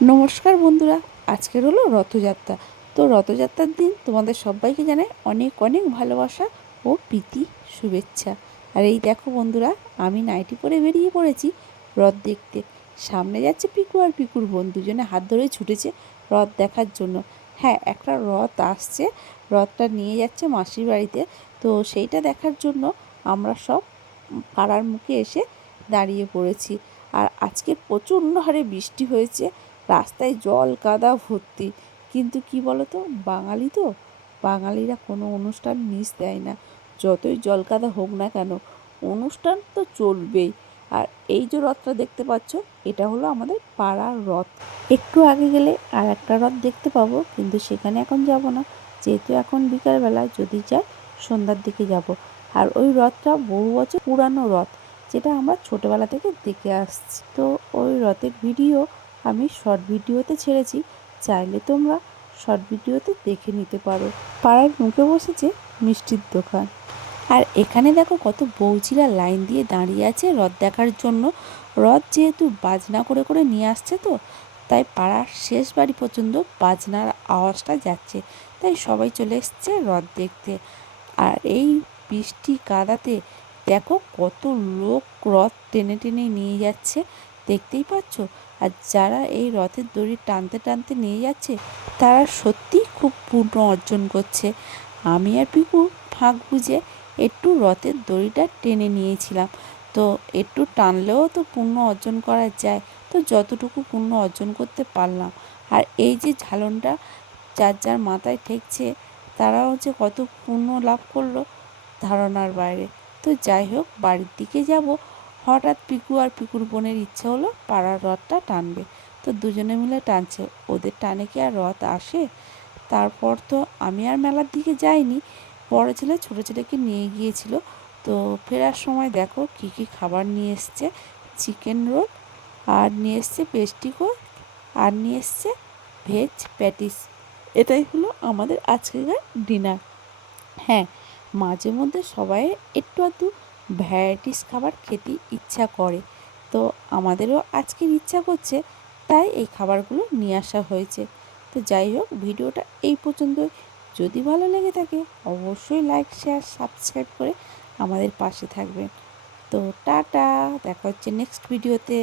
নমস্কার বন্ধুরা, আজকের হলো রথযাত্রা। তো রথযাত্রার দিন তোমাদের সবাইকে জানাই অনেক অনেক ভালোবাসা ও প্রীতি শুভেচ্ছা। আর এই দেখো বন্ধুরা, আমি নাইটি পরে বেরিয়ে পড়েছি রথ দেখতে। সামনে যাচ্ছে পিকু আর পিকুর বোন, দুজনে হাত ধরে ছুটেছে রথ দেখার জন্য। হ্যাঁ, একটা রথ আসছে, রথটা নিয়ে যাচ্ছে মাসির বাড়িতে। তো সেইটা দেখার জন্য আমরা সব পাড়ার মুখে এসে দাঁড়িয়ে পড়েছি। আর আজকে প্রচণ্ড হারে বৃষ্টি হয়েছে, রাস্তায় জল কাদা ভর্তি। কিন্তু কি বলো তো, বাঙালি তো, বাঙালিরা কোনো অনুষ্ঠান মিস দেয় না। যতই জল কাদা হোক না কেন, অনুষ্ঠান তো চলবেই। আর এই যে রথটা দেখতে পাচ্ছ, এটা হলো আমাদের পাড়ার রথ। একটু আগে গেলে আর একটা রথ দেখতে পাবো, কিন্তু সেখানে এখন যাব না, যেহেতু এখন বিকালবেলা। যদি যাই সন্ধ্যার দিকে যাব। আর ওই রথটা বহু বছর পুরানো রথ, যেটা আমরা ছোটোবেলা থেকে দেখে আসছি। তো ওই রথের ভিডিও আমি শর্ট ভিডিওতে ছেড়েছি, চাইলে তোমরা শর্ট ভিডিওতে দেখে নিতে পারো। পাড়ার মুখে বসেছে মিষ্টির দোকান। আর এখানে দেখো কত বউচিরা লাইন দিয়ে দাঁড়িয়ে আছে রথ দেখার জন্য। রথ যেহেতু বাজনা করে করে নিয়ে আসছে, তো তাই পাড়ার শেষ বাড়ি পর্যন্ত বাজনার আওয়াজটা যাচ্ছে, তাই সবাই চলে এসছে রথ দেখতে। আর এই বৃষ্টি কাদাতে দেখো কত লোক রথ টেনে টেনে নিয়ে যাচ্ছে, দেখতেই পাচ্ছ। আর যারা এই রথের দড়ি টানতে টানতে নিয়ে যাচ্ছে, তারা সত্যিই খুব পুণ্য অর্জন করছে। আমি আর পিকু ফাঁক বুঝে একটু রথের দড়িটা টেনে নিয়েছিলাম। তো একটু টানলেও তো পুণ্য অর্জন করা যায়, তো যতটুকু পুণ্য অর্জন করতে পারলাম। আর এই যে ঝালনটা যার যার মাথায় ঠেকছে, তারাও যে কত পুণ্য লাভ করলো ধারণার বাইরে। তো যাই হোক, বাড়ির দিকে যাব। হঠাৎ পিকু আর পিকুর বোনের ইচ্ছে হলো পাড়ার রথটা টানবে। তো দুজনে মিলে টানছে, ওদের টানে কি আর রথ আসে? তারপর তো আমি আর মেলার দিকে যাইনি, বড় ছেলে ছোটো ছেলেকে নিয়ে গিয়েছিল। তো ফেরার সময় দেখো কি কি খাবার নিয়ে এসছে। চিকেন রোল, আর নিয়ে এসছে পেস্টিকো, আর নিয়ে এসছে ভেজ প্যাটিস। এটাই হলো আমাদের আজকের ডিনার। হ্যাঁ, মাঝে মধ্যে সবাই একটু আধটু ভ্যারাইটিস খাবার খেতে ইচ্ছা করে। তো আমাদেরও আজকের ইচ্ছা করছে, তাই এই খাবারগুলো নিয়ে আসা হয়েছে। তো যাই হোক, ভিডিওটা এই পর্যন্তই। যদি ভালো লেগে থাকে অবশ্যই লাইক শেয়ার সাবস্ক্রাইব করে আমাদের পাশে থাকবেন। তো টাটা, দেখা হচ্ছে নেক্সট ভিডিওতে।